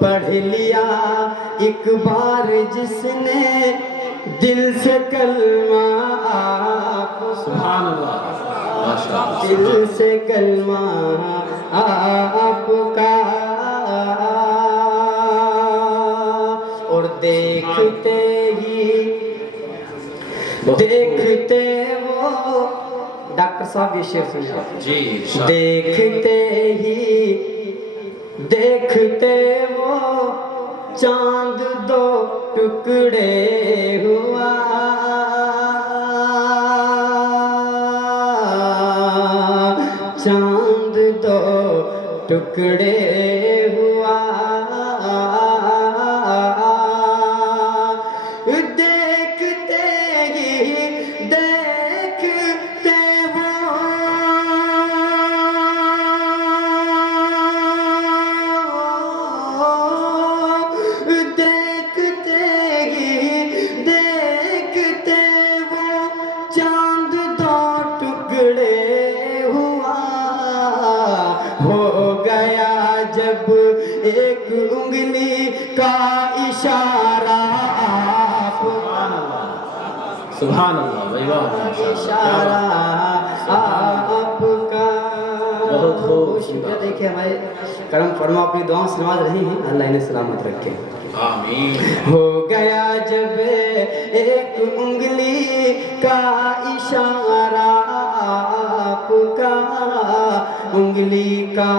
پڑھ لیا ایک بار جس نے دل سے کلمہ آپ سبحان اللہ دل سے کلمہ آپ کا اور دیکھتے وہ ڈاکٹر صاحب یہ شعر سنیں جی دیکھتے وہ چاند دو ٹکڑے ہوا چاند دو ٹکڑے ہوا جب ایک انگلی کا اشارہ آپ سبحان اللہ اشارہ آپ کا بہت خوب شکریہ. دیکھیں ہمارے کرم فرما اپنی دعاؤں سے نواز رہی ہیں, اللہ انہیں سلامت رکھے. آمین. ہو گیا جب ایک انگلی کا اشارہ آپ کا, انگلی کا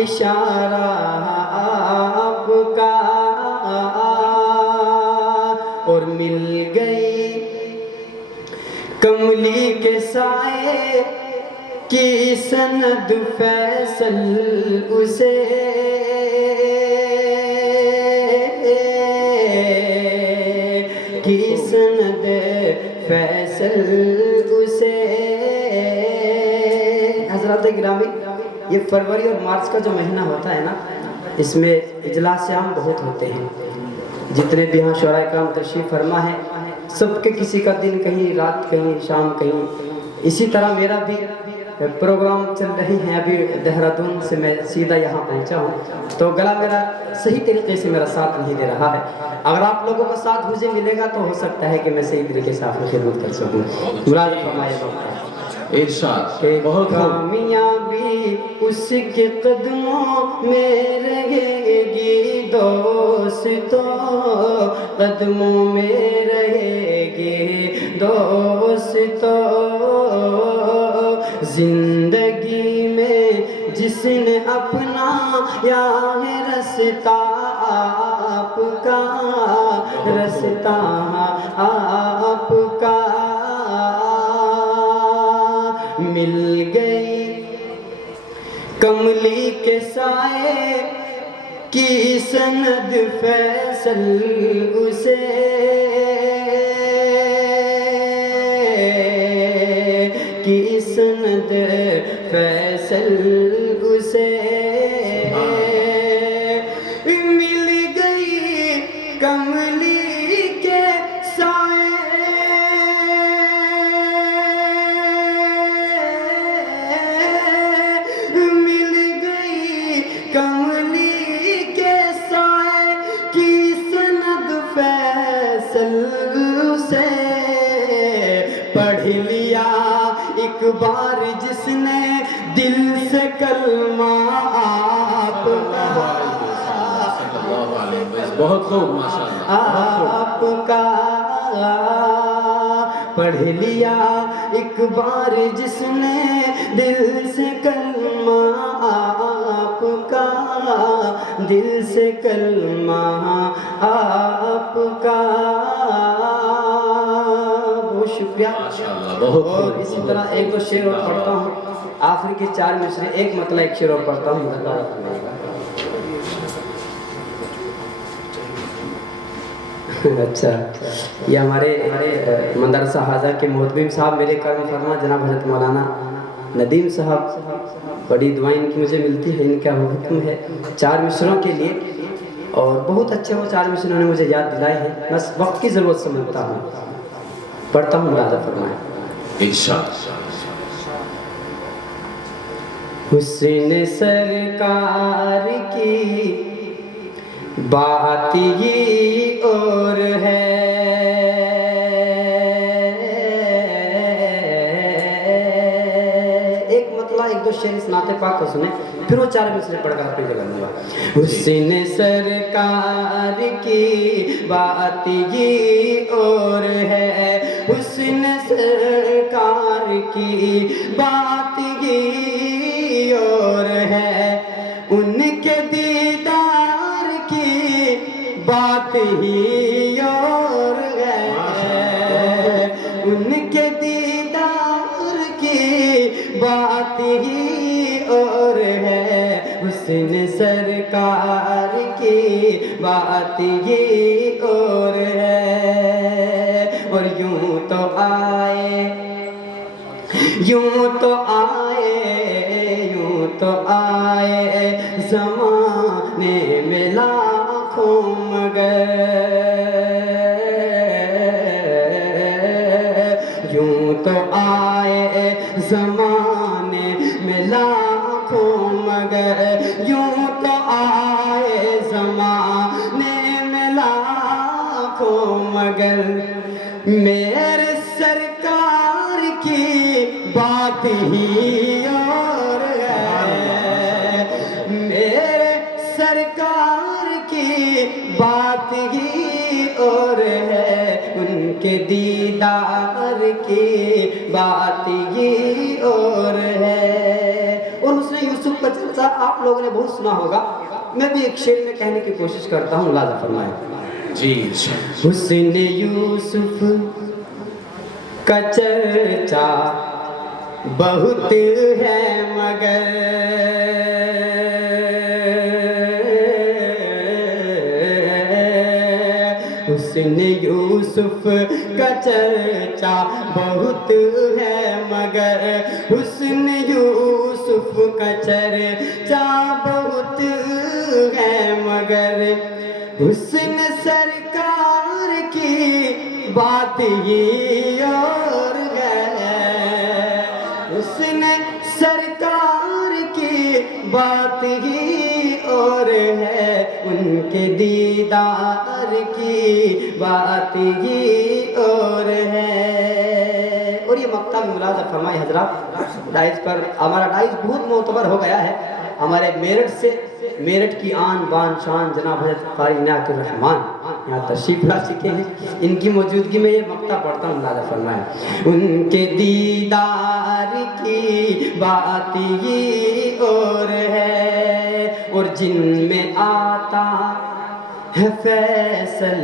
اشارہ آپ کا, اور مل گئی کملی کے سائے کی سند فیصل اسے, کی سند فیصل اسے. حضرات گرامی, یہ فروری اور مارچ کا جو مہینہ ہوتا ہے نا, اس میں اجلاس عام بہت ہوتے ہیں. جتنے بھی یہاں شعراء کرام تشریف فرما ہے, سب کے کسی کا دن کہیں, رات کہیں, شام کہیں. اسی طرح میرا بھی پروگرام چل رہی ہیں. ابھی دہرادون سے میں سیدھا یہاں پہنچا ہوں, تو گلا میرا صحیح طریقے سے میرا ساتھ نہیں دے رہا ہے. اگر آپ لوگوں کا ساتھ مجھے ملے گا تو ہو سکتا ہے کہ میں صحیح طریقے سے آپ کی خدمت کر سکوں. مراد فرمائے ارشاد. بہت کامیابی اس کے قدموں میں رہے گی دوستو, قدموں میں رہے گی دوستو. زندگی میں جس نے اپنا یا ہے رستہ آپ کا, رستہ آپ کا, مل گئی کملی کے سائے کی سند فیصل اسے, کی سند فیصل اسے. مل گئی کملی کے سائے کملی کے سائے کی سند فیصل سے. پڑھ لیا ایک بار جس نے دل سے کلمہ آپ کا, بہت خوب ماشاءاللہ آپ کا. پڑھ لیا ایک بار جس نے دل سے کلمہ آپ کا, دل سے کلمہ آپ کا. بہت شکریہ. اور اسی طرح ایک دو شعر اور پڑھتا ہوں, آخر کے 4 مصرے, ایک مطلب ایک شعر اور پڑھتا ہوں. اچھا, یہ ہمارے مدرسہ حاضہ کے محتمم صاحب میرے کرم فرما جناب حضرت مولانا ندیم صاحب بڑی دعائیں ان کی مجھے ملتی ہے، ان کا حکم ہے 4 مصروں کے لیے، اور بہت اچھے وہ 4 مصروں نے مجھے یاد دلائے ہیں، بس وقت کی ضرورت سمجھتا ہوں، پڑھتا ہوں، ملاحظہ فرمائیں۔ ارشاد۔ حسن سرکار کی بات ہی اور ہے، ایک مطلع 1-2 شعر اس نعت پاک کو سنیں، پھر وہ 4 مصرے پڑھ کر اپنی جگہ لوں گا۔ حسن سرکار کی بات ہی اور ہے، حسن سرکار کی بات ہی اور ہے، ان کے دیدار کی بات ہی اور ہے، ان کے دیدار کی بات ہی اور ہے، حسن سرکار کی بات ہی اور ہے، اور یوں تو آئے، یوں تو آئے، یوں تو آئے زمانے میں لاکھوں مگر، یوں تو آئے زمانے میں لاکھوں مگر، یوں تو آئے زمانے میں لاکھوں مگر، میرے سرکار کی بات ہی اور ہے، میرے سرکار کی بات ہی اور ہے، ان کے دیدار کی بات ہی اور ہے۔ اور حسن یوسف کا چرچا آپ لوگوں نے بہت سنا ہوگا، میں بھی ایک شعر میں کہنے کی کوشش کرتا ہوں، ملاحظہ فرمائیں۔ جی حسن یوسف کا چرچا بہت ہے مگر، حسن یوسف کا چرچا بہت ہے مگر، حسن یوسف کا چرچا بہت ہے مگر، حسن سرکار کی بات ہی اور ہے، حسن سرکار کی بات ہی اور ہے، ان کے دیدار کی بات ہی اور ہے۔ اور یہ مقطع بھی ملاحظہ فرمائے حضرات، ڈائز پر ہمارا ڈائز بہت معتبر ہو گیا ہے، ہمارے میرٹھ سے، میرٹھ کی آن بان شان جناب حضرت قاری عنایت الرحمن یہاں تشریف لا چکے ہیں، ان کی موجودگی میں یہ مقطع پڑھتا ہوں، ملاحظہ فرمائیں۔ ان کے دیدار کی بات ہی اور ہے، اور جن میں آتا ہے فیصل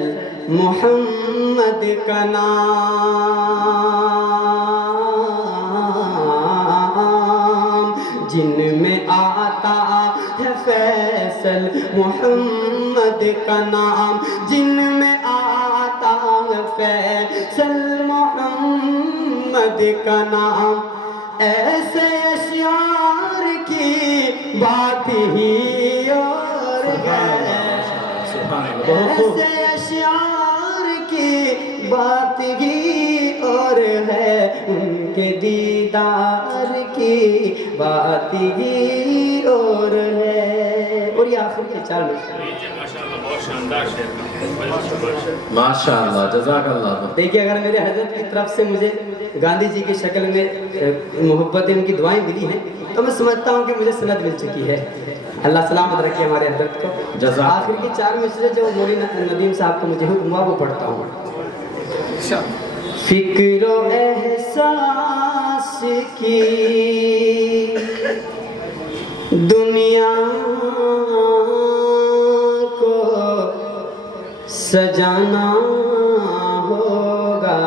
محمد کا نام، جن میں آتا ہے فیصل محمد کا نام، جن میں آتا ہے فیصل محمد کا نام، ایسے اشعار کی بات ہی اور ہے، ایسے اشعار کی بات ہی اور ہے، ان کے دیدار کی بات ہی اور ہے۔ اور یہ آخر کے 4 مصرے ماشاءاللہ، جزاک اللہ۔ دیکھیے، اگر میرے حضرت کی طرف سے مجھے گاندھی جی کی شکل میں محبتیں، ان کی دعائیں ملی ہیں، تو میں سمجھتا ہوں کہ مجھے سند مل چکی ہے۔ اللہ سلامت رکھے ہمارے حضرت کو۔ آخر کی 4 مصرے جو مولانا ندیم صاحب کو مجھے حکم ہوا وہ پڑھتا ہوں۔ فکر و احساس کی دنیا کو سجانا ہوگا،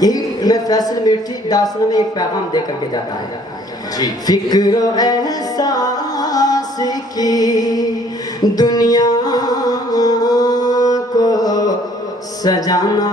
یہی میں فیصل میٹھی داسن میں ایک پیغام دے کر کے جاتا ہے۔ فکر و احساس کی دنیا کو سجانا